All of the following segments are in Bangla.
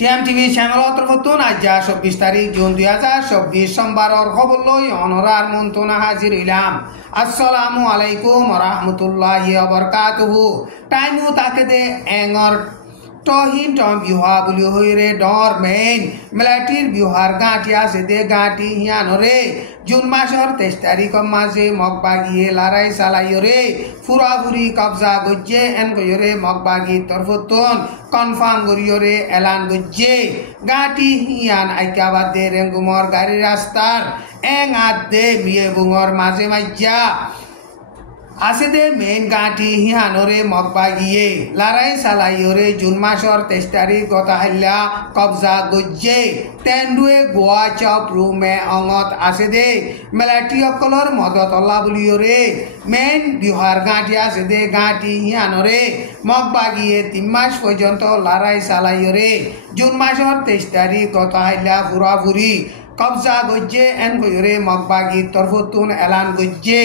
TMTV চ্যানেলত নতুন আজ ২৬ তারিখ জুন ২০২৪ সোমবাৰৰ খবৰ লৈ অনৰাৰ মন্ত্ৰণা হাজিৰ হইলাম। আসসালামু আলাইকুম রাহমাতুল্লাহি ওয়া বারাকাতুহু। টাইমু তাকে দে এঙৰ টহিন টম বিহা বুলি হইরে ডর মেইন মিলাটির বিহার গাঁটি আছে দে গাঁটি হিয়ানরে জুন মাসের ২৩ তারিখের মাঝে মগবাগিয়ে লড়াই চালাইরে ফুরাফুরি কবজা গজ্জে এন কইরে মগবাগি তরফতন কনফার্ম করিয়রে এলান গজ্জে গাঁটি হিয়ান আইকাবাদ দে রেঙ্গুমর গাড়ি রাস্তার এং আদ দে বিয়ে বুঙর মাঝে মাইজা আছে দে মেইন গাঁটি হিহানরে মগবাগিয়ে লড়াই চালাইরে জুন মাসের ২৩ তারিখ গত হাল্লা কবজা গজ্জে তেন্ডুয়ে গোয়া চপ রুমে অঙত আছে দে মেলাটি অকলর মদত অল্লা বুলিয়রে মেইন বিহার গাঁটি আছে দে গাঁটি হিহানরে মগবাগিয়ে ৩ মাস পর্যন্ত লড়াই চালাইরে জুন মাসের ২৩ তারিখ গত হাল্লা ফুরাফুরি কবজা গজ্জে এন কইরে মগবাগি তরফতুন এলান গজ্জে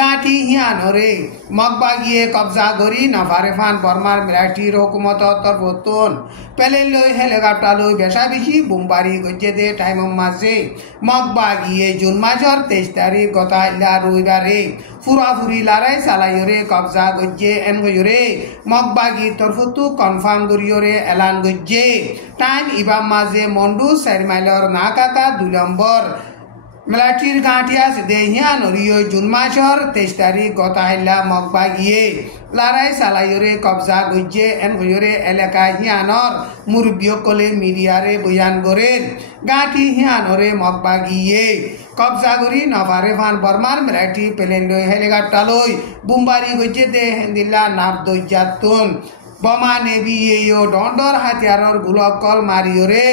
গাঁটি হিয়ানরে মগবাগিয়ে কবজা গরি নফারে ফান বর্মার মিলাটির হুকুমত তরফতুন পেলে লই হেলিকপ্টার লই বেশা বেশি বোমবারি গজ্জে দে টাইম মাঝে মগবাগিয়ে জুন মাসের ২৩ তারিখ গত রবিবারে ফুরাফুরি লড়াই চালাইরে কবজা গজ্জে এন কইরে মগবাগি তরফতু কনফার্ম করিয়রে এলান গজ্জে টাইম ইবাম মাঝে মন্ডু ৪ মাইলর না কাকা ২ নম্বর মিলাটির গাঁটি আছে দে হিয়ানরিয় জুন মাসের ২৩ তারিখ গত হাইলা মগবাগিয়ে লড়াই চালাইরে কবজা গজ্জে এন কইরে এলাকা হিয়ানর মুরব্বিয়কলে মিডিয়ারে বয়ান করেন গাঁটি হিয়ানরে মগবাগিয়ে কবজা করি নফারে ফান বর্মার মিলাটি প্লেন লই হেলিকপ্টার লই বুমবারি গজ্জে দে হেন্দিল্লা নাপ দৈজাতুন বমা নেবিয়েও ডন্ডর হাতিয়ারর গুলকল মারিয়রে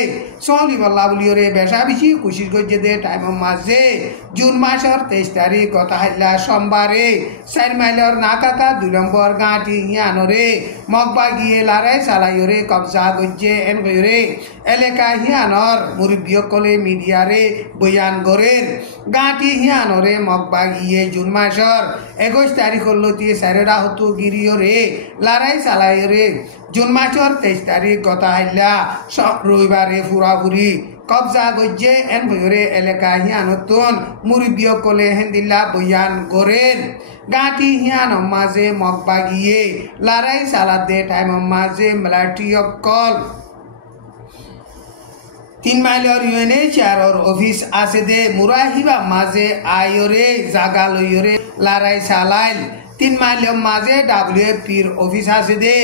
সলি বল্লা বুলিয়রে বেশা বেশি কুশিস গজ্জে দে টাইম মাঝে জুন মাসের ২৩ তারিখ গত হাইলা সোমবারে ৪ মাইলর না কাকা ২ নম্বর গাঁটি হিয়ানরে মগবাগিয়ে লড়াই চালাইরে কবজা গজ্জে এন কইরে এলাকা হিয়ানর মুরব্বিয়কলে মিডিয়ারে বয়ান করেন গাঁটি হিয়ানরে মগবাগিয়ে জুন মাসের ২১ তারিখ লতি সারেডা হতু গিরিয়রে লড়াই চালাইরে জুন মাসের ২৩ তারিখ গত হাইলা রবিবারে ফুরাফুরি কবজা গজ্জে এন কইরে এলাকা হিয়ানতুন মুরব্বিয়কলে হেন্দিল্লা বয়ান করেন গাঁটি হিয়ান মাঝে মগবাগিয়ে লড়াই চালাতে টাইম মাঝে মিলাটি অকল ৩ মাইলর UNHCR অফিস আছে দে মুরাহিবা মাঝে আইরে জাগা লইরে লড়াই চালাইল ৩ মাইলের মাঝে WFPর অফিস আছে দে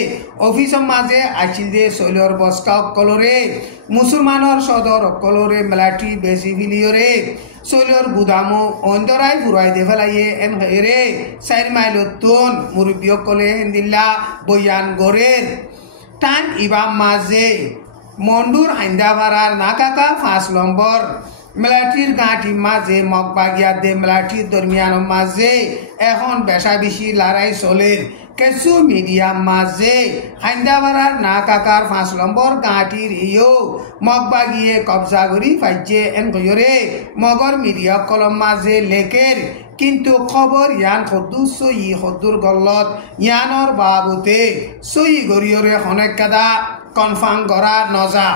অফিসের মাঝে আছিল দে শৈলর বস্কা কলরে মুসলমানর সদর কলরে মেলাটি বেশি ফিলিয়রে শৈলর গুদামো অন্দরাই ফুরাই দে ফেলাইয়ে এন হেরে ৪ মাইলত তুন মুরব্বিয়কলে হেন্দিল্লা বয়ান গরের টান ইবাম মাঝে মন্ডুর হাইন্দাভারার নাকাকা ৫ নম্বর মিলাটির গাঁটি মাঝে মগবাগিয়া দে মিলাটির দরমিয়ান মাঝে এখন বেশা বেশি লড়াই চলের কিছু মিডিয়া মাঝে হাইন্দাভারার না কাকার ৫ নম্বর গাঁটির ইও মগবাগিয়ে কবজা করি পাইছে এন কইরে মগর মিডিয়া কলম মাঝে লেখের কিন্তু খবর ইয়ান সদু সই সদুর গল্লত ইয়ানর বাবুতে সই গরিয়রে হনেক কাদা কনফার্ম করা নজা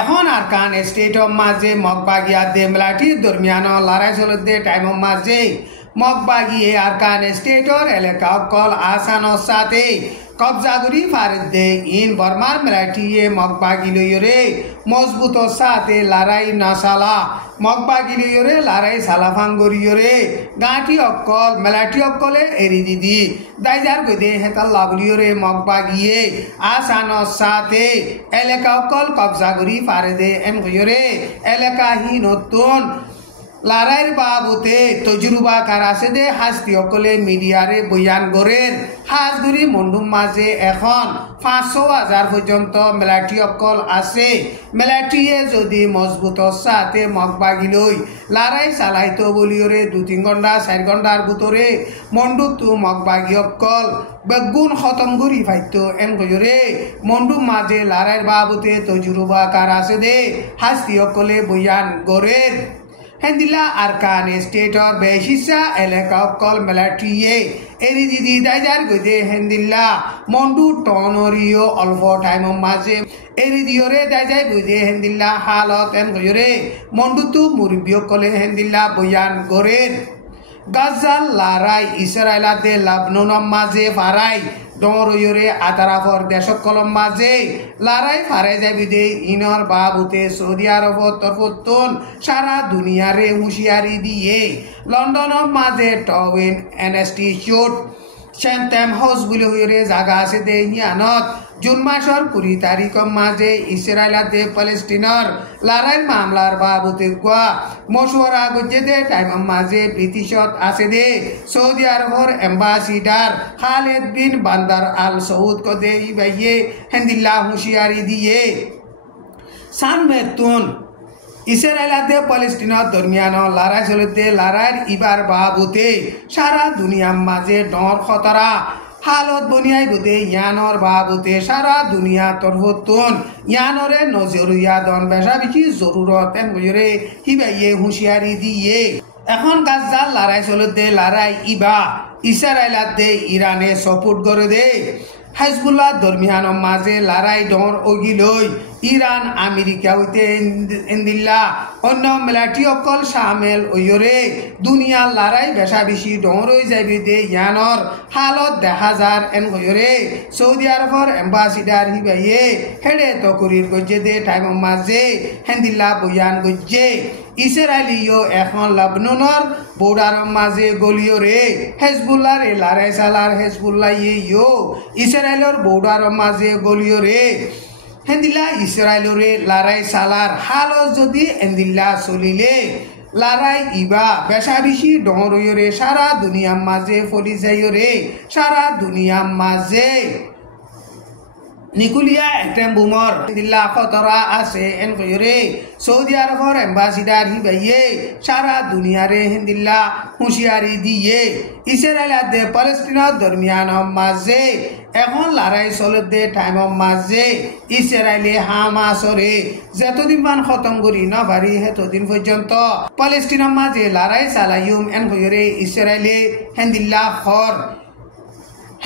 এখন আর কান স্টেটর মাঝে মগবাগিয়া দে মিলাটির দরমিয়ান লড়াই চলতে টাইম মাঝে মগবাগিয়ে আর কান স্টেটর এলাকা কল আসানোর সাথে কবজা করি ফারেদ দে ইন বর্মার মিলাটিয়ে মগবাগি লইরে মজবুত সাথে লড়াই নাসালা মগবাগি লইরে লড়াই সালাফাং গরিয়রে গাঁটি অকল মিলাটি অকলে এরি দিদি দাইজার গদে হেতাল্লা বুলিয়রে মগবাগিয়ে আসানোর সাথে এলাকা অকল কবজা করি ফারেদে এম গইরে এলাকা হি নতুন লড়াইয়ের বাবুতে তজরুবা কার আছে দে হাস্তি অকলে মিডিয়ারে বয়ান করেন হাজগুড়ি মন্ডুম মাঝে এখন ৫০০,০০০ পর্যন্ত মেলাটি অকল আছে মেলাটিয়ে যদি মজবুত সাথে মগবাগি লই লড়াই চালাইতো বলিওরে ২-৩ ঘন্টা ৪ ঘন্টার ভিতরে মন্ডুতো মগবাগি অকল বেগুন খতম করি পাইতো এন কইরে মন্ডুম মাঝে লড়াইয়ের বাবুতে তজরুবা কার আছে দে হাস্তি অকলে বয়ান করেন হেন্দিল্লা আরকান স্টেটর বেশিসা এলাকা কল মিলিটারিয়ে এরি দিদি দাইজার গদে হেন্দিল্লা মন্ডু টনরিও অল্প টাইম মাঝে এরি দিয়রে দাইজাই গদে হেন্দিল্লা হালত এন গয়রে মন্ডুতু মুরবিয় কলে হেন্দিল্লা বয়ান গরের গাজাল লারাই ইসরায়েলাতে লাবনুনম মাঝে ফারাই ডরয়রে আতারাফর দেশক কলম মাঝে লারাই ফারাই যাবি দে ইনর বাবুতে সৌদি আরব তরফতন সারা দুনিয়ারে হুঁশিয়ারি দিয়ে লন্ডনের মাঝে টওয়েন ইনস্টিটিউট সেন্টেম হাউস বলে হইরে জায়গা আছে দে ইয়ানত জুন মাসের 20 তারিখ মাঝে ইসরায়েলাতে প্যালেস্টিনার লড়াই মামলার বাবুতে গুয়া মশওয়ারা গজে দে টাইম মাঝে ব্রিটিশত আছে দে সৌদি আরবের এম্বাসিডার খালেদ বিন বান্দার আল সৌদ কো দে ইবাইয়ে হেন্দিল্লা হুঁশিয়ারি দিয়ে সানমেতুন ইসরায়েলাতে প্যালেস্টিনার দরমিয়ান লড়াই চলতে লড়াইয়ের ইবার বাবুতে সারা দুনিয়ার মাঝে ডর খতরা হালত বনিয়াই বুদে ইয়ানর বাবুতে সারা দুনিয়া তরফতুন ইয়ানরে নজরিয়া দন বেশা বেশি জরুরত এন বজরে হিবাইয়ে হুঁশিয়ারি দিয়ে এখন গাজাল লড়াই চলতে লড়াই ইবা ইসরায়েলাতে ইরানে সাপোর্ট করে দে হেজবুল্লাহ দরমিয়ান মাঝে লড়াই ডর ওগিলই ইরান আমেরিকা হইতে ইন্দিল্লা অন্য মিলিটারি অকল সামেল ওয়রে দুনিয়ার লড়াই বেশা বেশি ডর হয়ে যাবি দে ইয়ানর হালত দেখা যার এন গয়রে সৌদি আরবের এম্বাসিডার হিবাইয়ে হেডে তকুরির গজ্জে দে টাইম মাঝে হেন্দিল্লা বয়ান গজ্জে ইসরায়েলিও এখন লবননের বর্ডার মাঝে গলিয়রে হেজবুল্লাহর লড়াই সালার হেজবুল্লাহ ইয়ে ইসরায়েলের বর্ডার মাঝে গলিয়রে হেন্দিল্লা ইসরায়েলরে লড়াই সালার হালো যদি এন্দিল্লা চলিলে লড়াই ইবা বেশা বেশি ডরয়রে সারা দুনিয়ার মাঝে ফলি যাইরে সারা দুনিয়ার মাঝে নিকুলিয়া একটেম বুমর দিল্লা খতরা আছে এন কয়রে সৌদি আরবের এম্বাসিডার হিবাইয়ে সারা দুনিয়ারে হিন্দিল্লা হুঁশিয়ারি দিয়ে ইসরায়েলাতে প্যালেস্টিনার দরমিয়ান মাঝে এখন লড়াই চলতে টাইম মাঝে ইসরায়েলে হামাসরে যতদিন মান খতম করি না পারি হেতদিন পর্যন্ত প্যালেস্টিনার মাঝে লড়াই চালাইম এন কয়রে ইসরায়েলে হিন্দিল্লা খর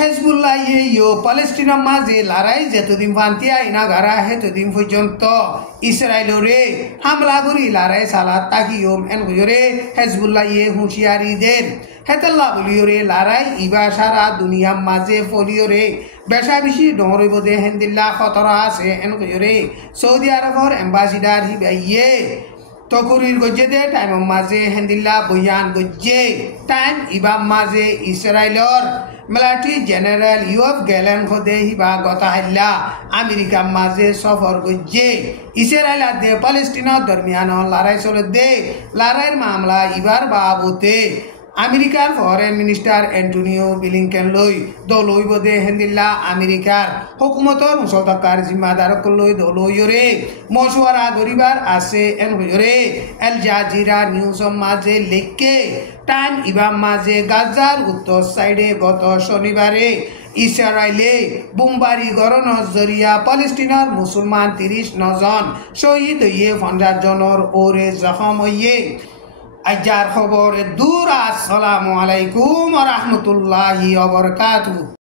হেজবুল্লাহ ইয়ে প্যালেস্টিনার মাঝে লড়াই যতদিন ফান্তিয়া ইনা গারা হেতদিন পর্যন্ত ইসরায়েলরে হামলা করি লড়াই সালাত তাকিয়ম এন কয়রে হেজবুল্লাহ ইয়ে হুঁশিয়ারি দেন হেতাল্লা বলিয়রে লড়াই ইবা সারা দুনিয়ার মাঝে ফলিয়রে বেশা বেশি ডরইব দে হেন্দিল্লা খতরা আছে এন কয়রে সৌদি আরবের এম্বাসিডার হিবাইয়ে তকুরির গজ্জে দে টাইম মাঝে হেন্দিল্লা বয়ান গজ্জে টাইম ইবা মাঝে ইসরায়েলর মিলিটারি জেনারেল ইউএফ গ্যালেন খোদে হিবা গতা হাল্লা আমেরিকা মাঝে সফর গজ্জে ইসরায়েলাতে প্যালেস্টিনার দরমিয়ান লড়াই চলতে লড়াইয়ের মামলা ইবার বাবুতে আমেরিকার ফরেন মিনিস্টার অ্যান্টনিও ব্লিংকেন লই দলই বদে হেন্দিল্লা আমেরিকার হুকুমতর মুসলতাকার জিম্মাদারক লই দলইরে মশওয়ারা গরিবার আছে এন হইরে এল জাজিরা নিউজ মাঝে লেখকে টাইম ইবাম মাঝে গাজার উত্তর সাইডে গত শনিবারে ইসরায়েলে বোমবারি গড়নের জরিয়া প্যালেস্টিনার মুসলমান 30 জন শহীদ হইয়ে 50 জনের ওরে জখম হইয়ে আজার খবর দূর। আসসালামু আলাইকুম ওয়া রাহমাতুল্লাহি ওয়া বারাকাতুহু।